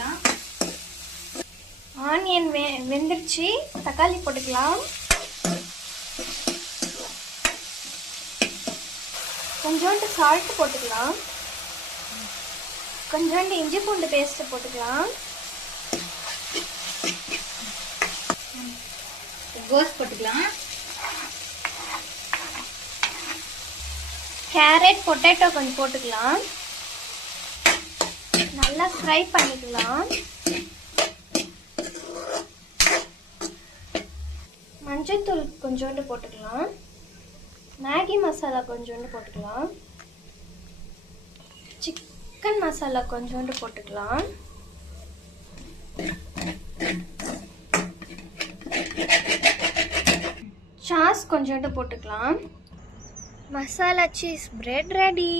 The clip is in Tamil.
போட்டுக்கலாம். ஆனியன் வெந்துருச்சு. தக்காளி போட்டுக்கலாம். கொஞ்சோண்டு சால்ட் போட்டுக்கலாம். கொஞ்சோண்டு இஞ்சி பூண்டு பேஸ்ட் போட்டுக்கலாம். கோஸ் போட்டுக்கலாம். கேரட் பொட்டேட்டோ கொஞ்சம் போட்டுக்கலாம். நல்லா ஃப்ரை பண்ணிக்கலாம். மஞ்சள்தூள் கொஞ்சோண்டு போட்டுக்கலாம். மேகி மசாலா கொஞ்சோண்டு போட்டுக்கலாம். சிக்கன் மசாலா கொஞ்சோண்டு போட்டுக்கலாம். சாஸ் கொஞ்சோண்டு போட்டுக்கலாம். Masala cheese bread ready.